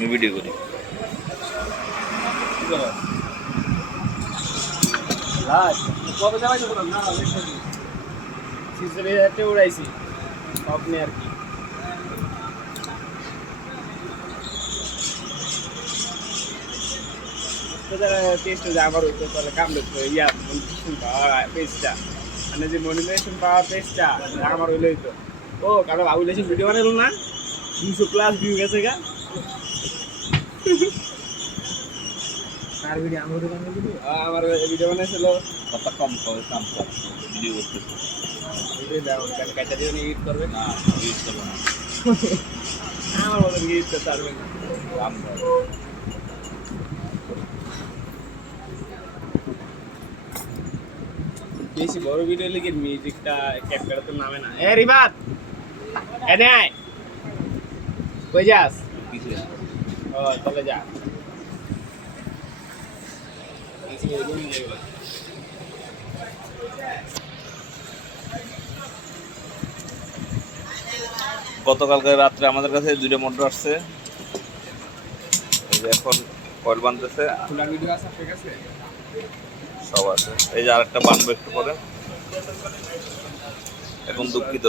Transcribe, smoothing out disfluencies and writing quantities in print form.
আমি ভিডিও করি। কবে যাওয়াই তো না সিজনে একটা উড়াইছি আপনি আর কি টেস্ট আবার হইতো তাহলে কামড়ে ইয়া পেস্টটা মানে যে মনিমেশন পাওয়ার পেস্টটা আমার হইলে হইতো ও কারণ বাবুলেশন ভিডিও বানালো না 200+ ভিউ গেছে গা আর ভিডিও আমার দোকানে ভিডিও আমার ভিডিও বানাইছিল কথা কম করে কাম কর ভিডিও করতেছে। ভিডিও দাও কাল কাটা দিয়ে এডিট করবে না ইউজ করবো না, আমার মতো এডিট করতে পারবে না কাম কর। বেশি বড় ভিডিও লিখে মিউজিকটা ক্যাপচার তো নামে না এ রিবাত এনে আয় কই যাস কিসে ও চলে যা গতকালকে রাত্রে আমাদের কাছে 2টা মোটর আসছে, এই যে এখন কয়েল বানতেছে, খোলা ভিডিও আছে আপনার কাছে সব আছে। এই যে আরেকটা বানবো একটু পরে। এখন দুঃখিত